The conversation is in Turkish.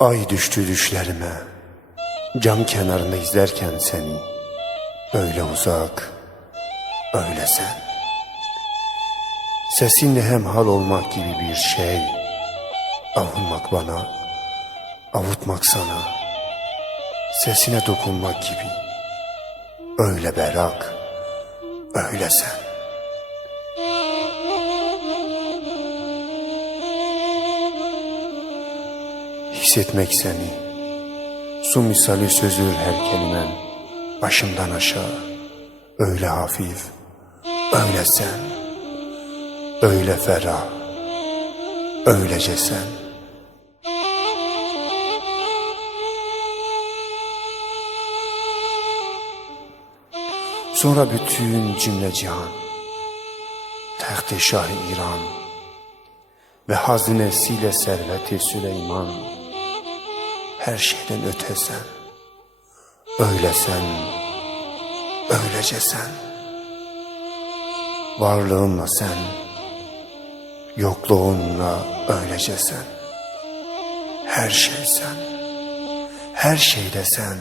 Ay düştü düşlerime. Cam kenarında izlerken seni Öyle uzak Öyle sen. Sesinle hemhal olmak gibi bir şey Avunmak bana Avutmak sana. Sesine dokunmak gibi Öyle berak Öyle sen Hissetmek seni. Su misali sözür her kelimen Başımdan aşağı. Öyle hafif Öyle sen. Öyle ferah Öylece sen. Sonra bütün cümle cihan Taht-ı Şah İran Ve hazinesiyle serveti Süleyman Her şeyden ötesen Öyle sen Öylece sen Varlığınla sen Yokluğunla öylece sen Her şey sen Her şeyde sen